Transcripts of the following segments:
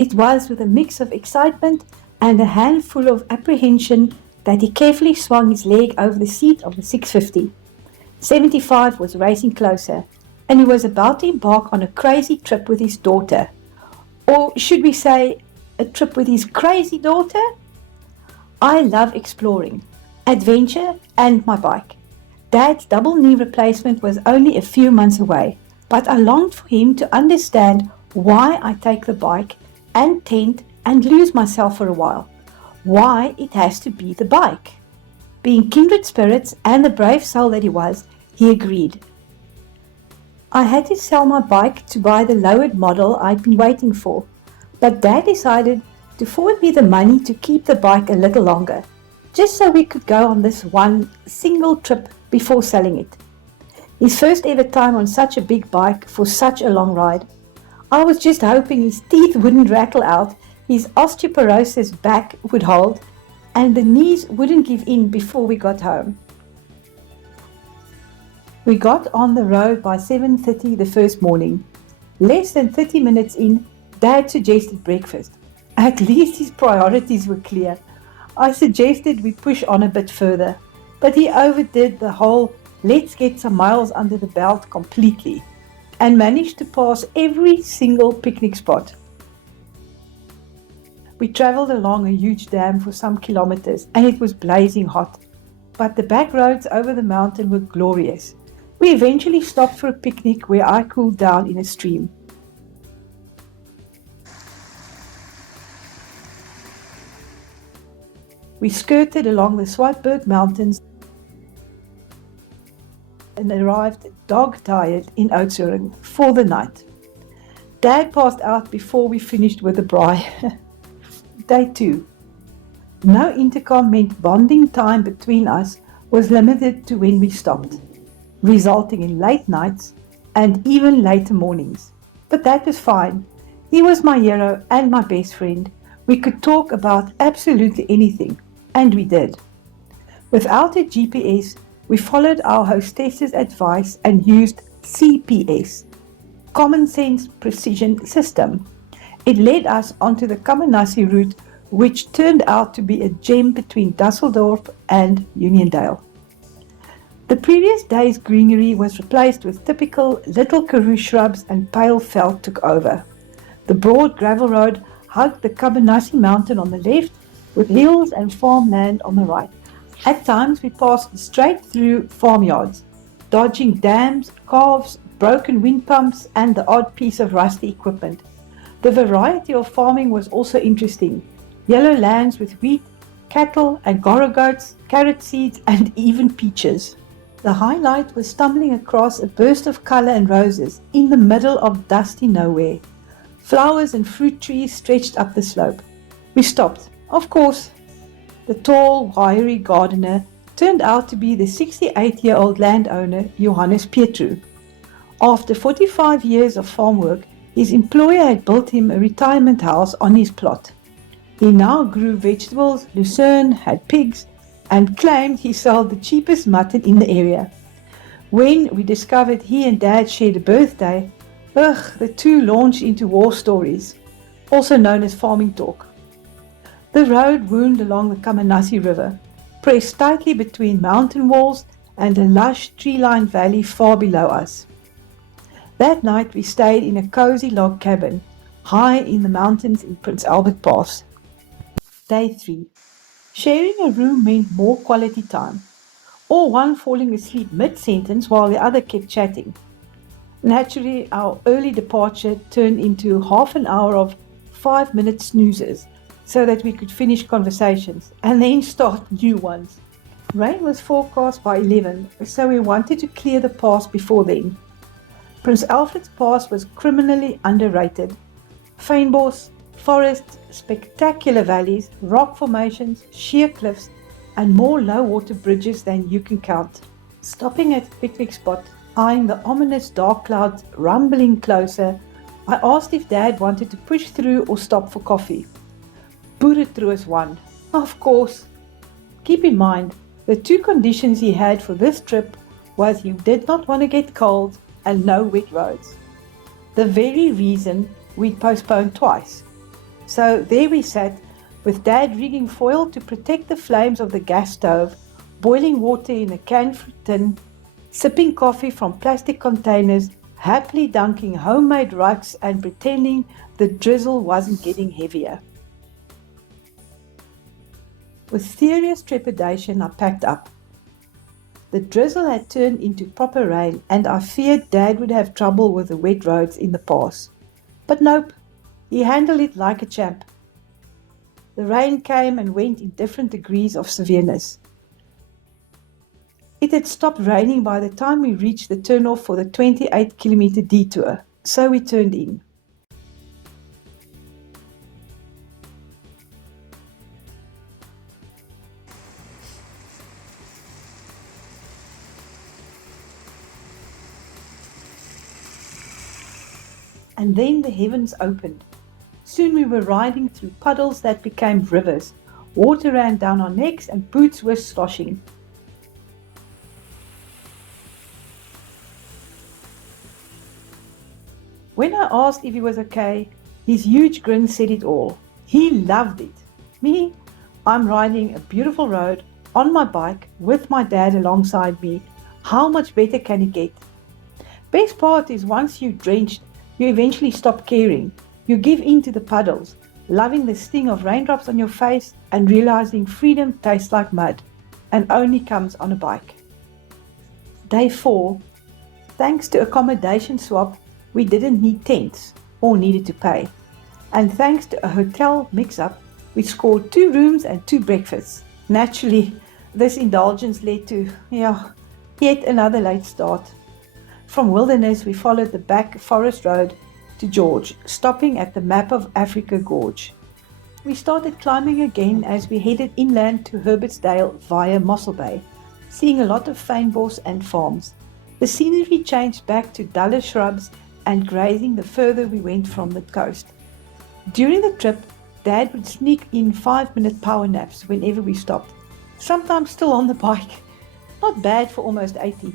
It was with a mix of excitement and a handful of apprehension that he carefully swung his leg over the seat of the 650. 75 was racing closer, and he was about to embark on a crazy trip with his daughter. Or should we say, a trip with his crazy daughter? I love exploring, adventure, and my bike. Dad's double knee replacement was only a few months away, but I longed for him to understand why I take the bike and tent and lose myself for a while. Why it has to be the bike. Being kindred spirits and the brave soul that he was, he agreed. I had to sell my bike to buy the lowered model I'd been waiting for, but Dad decided to forward me the money to keep the bike a little longer, just so we could go on this one single trip before selling it. His first ever time on such a big bike for such a long ride. I was just hoping his teeth wouldn't rattle out, his osteoporosis back would hold, and the knees wouldn't give in before we got home. We got on the road by 7:30 the first morning. Less than 30 minutes in, Dad suggested breakfast. At least his priorities were clear. I suggested we push on a bit further, but he overdid the whole let's get some miles under the belt completely and managed to pass every single picnic spot. We travelled along a huge dam for some kilometers and it was blazing hot, but the back roads over the mountain were glorious. We eventually stopped for a picnic where I cooled down in a stream. We skirted along the Swartberg Mountains and arrived dog-tired in Oudtshoorn for the night. Dad passed out before we finished with the braai. Day 2. No intercom meant bonding time between us was limited to when we stopped, resulting in late nights and even later mornings. But that was fine. He was my hero and my best friend. We could talk about absolutely anything, and we did. Without a GPS, we followed our hostess's advice and used CPS, Common Sense Precision System. It led us onto the Kamanazi route, which turned out to be a gem between Dusseldorp and Uniondale. The previous day's greenery was replaced with typical little karoo shrubs and pale veld took over. The broad gravel road hugged the Kamanazi mountain on the left, with hills and farmland on the right. At times we passed straight through farmyards, dodging dams, calves, broken wind pumps and the odd piece of rusty equipment. The variety of farming was also interesting. Yellow lands with wheat, cattle, Angora goats, carrot seeds and even peaches. The highlight was stumbling across a burst of colour and roses in the middle of dusty nowhere. Flowers and fruit trees stretched up the slope. We stopped. Of course, the tall, wiry gardener turned out to be the 68-year-old landowner Johannes Pietru. After 45 years of farm work, his employer had built him a retirement house on his plot. He now grew vegetables, lucerne, had pigs, and claimed he sold the cheapest mutton in the area. When we discovered he and Dad shared a birthday, the two launched into war stories, also known as farming talk. The road wound along the Kamanazi River, pressed tightly between mountain walls and a lush tree-lined valley far below us. That night we stayed in a cozy log cabin, high in the mountains in Prince Albert Pass. Day 3. Sharing a room meant more quality time, or one falling asleep mid-sentence while the other kept chatting. Naturally, our early departure turned into half an hour of 5-minute snoozes, so that we could finish conversations and then start new ones. Rain was forecast by 11, so we wanted to clear the pass before then. Prince Alfred's Pass was criminally underrated. Fynbos, forests, spectacular valleys, rock formations, sheer cliffs, and more low-water bridges than you can count. Stopping at the picnic spot, eyeing the ominous dark clouds rumbling closer, I asked if Dad wanted to push through or stop for coffee. Boeretroos won. Of course. Keep in mind, the two conditions he had for this trip was he did not want to get cold and no wet roads. The very reason we'd postponed twice. So there we sat, with Dad rigging foil to protect the flames of the gas stove, boiling water in a can-free tin, sipping coffee from plastic containers, happily dunking homemade rugs and pretending the drizzle wasn't getting heavier. With serious trepidation, I packed up. The drizzle had turned into proper rain, and I feared Dad would have trouble with the wet roads in the pass. But nope, he handled it like a champ. The rain came and went in different degrees of severeness. It had stopped raining by the time we reached the turnoff for the 28-kilometer detour, so we turned in. And then the heavens opened. Soon we were riding through puddles that became rivers. Water ran down our necks and boots were sloshing. When I asked if he was okay, his huge grin said it all. He loved it. Me, I'm riding a beautiful road on my bike with my dad alongside me. How much better can it get? Best part is once you're drenched, you eventually stop caring. You give in to the puddles, loving the sting of raindrops on your face and realizing freedom tastes like mud and only comes on a bike. Day 4. Thanks to accommodation swap, we didn't need tents or needed to pay. And thanks to a hotel mix-up, we scored 2 rooms and 2 breakfasts. Naturally, this indulgence led to, yet another late start. From Wilderness, we followed the back forest road to George, stopping at the Map of Africa Gorge. We started climbing again as we headed inland to Herbertsdale via Mossel Bay, seeing a lot of fynbos and farms. The scenery changed back to duller shrubs and grazing the further we went from the coast. During the trip, Dad would sneak in 5-minute power naps whenever we stopped, sometimes still on the bike. Not bad for almost 80.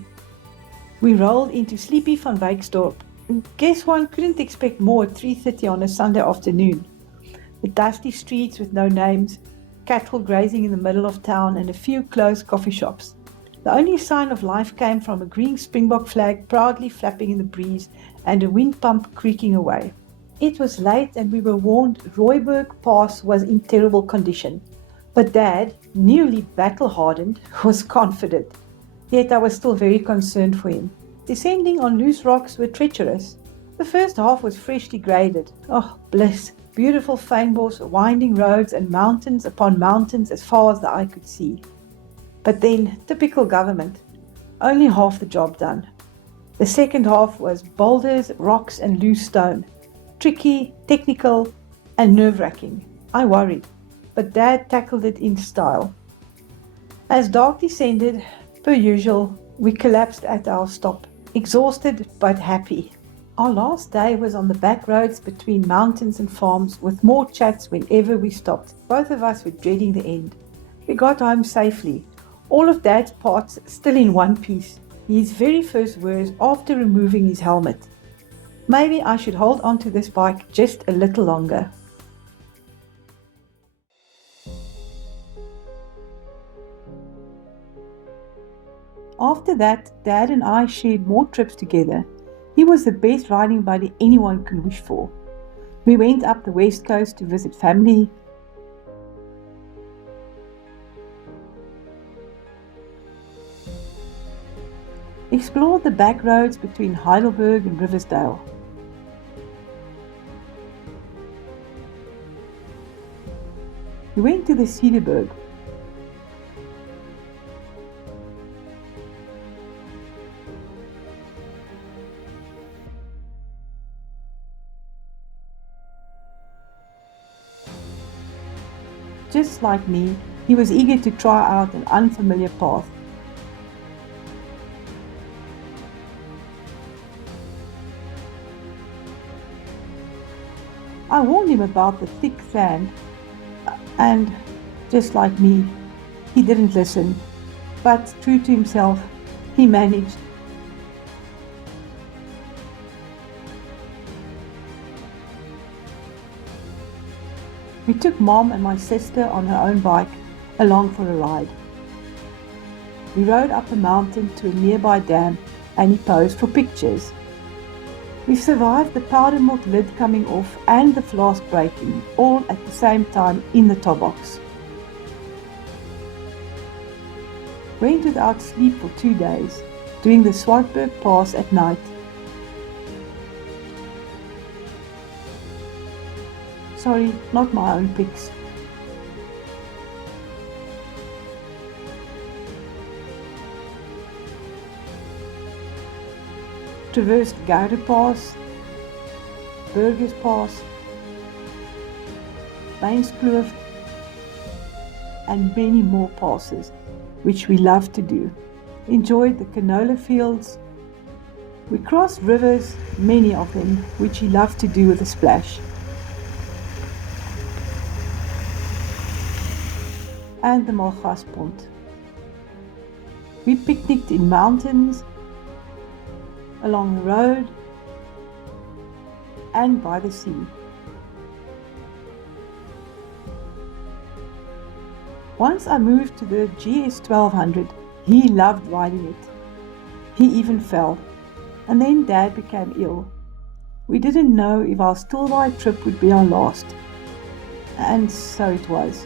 We rolled into sleepy Van Wyksdorp. Guess one couldn't expect more at 3:30 on a Sunday afternoon. The dusty streets with no names, cattle grazing in the middle of town, and a few closed coffee shops. The only sign of life came from a green springbok flag proudly flapping in the breeze and a wind pump creaking away. It was late and we were warned Rooiberg Pass was in terrible condition. But Dad, newly battle-hardened, was confident. Yet I was still very concerned for him. Descending on loose rocks were treacherous. The first half was freshly graded. Oh, bliss! Beautiful fynbos, winding roads and mountains upon mountains as far as the eye could see. But then, typical government, only half the job done. The second half was boulders, rocks and loose stone. Tricky, technical and nerve-wracking. I worried, but Dad tackled it in style. As dark descended, per usual, we collapsed at our stop, exhausted but happy. Our last day was on the back roads between mountains and farms with more chats whenever we stopped. Both of us were dreading the end. We got home safely. All of Dad's parts still in one piece. His very first words after removing his helmet. Maybe I should hold on to this bike just a little longer. After that, Dad and I shared more trips together. He was the best riding buddy anyone could wish for. We went up the west coast to visit family. Explored the back roads between Heidelberg and Riversdale. We went to the Cederberg. Just like me, he was eager to try out an unfamiliar path. I warned him about the thick sand, and just like me, he didn't listen. But true to himself, he managed. We took Mom and my sister on her own bike along for a ride. We rode up a mountain to a nearby dam and he posed for pictures. We've survived the powder milk lid coming off and the flask breaking, all at the same time in the top box. Went without sleep for 2 days, doing the Swartberg Pass at night. Sorry, not my own pics. Traversed Gouda Pass, Burgers Pass, Beinskloof, and many more passes, which we love to do. Enjoyed the canola fields. We crossed rivers, many of them, which he loved to do with a splash. And the Malgaspont. We picnicked in mountains, along the road, and by the sea. Once I moved to the GS 1200, he loved riding it. He even fell, and then Dad became ill. We didn't know if our still ride trip would be our last, and so it was.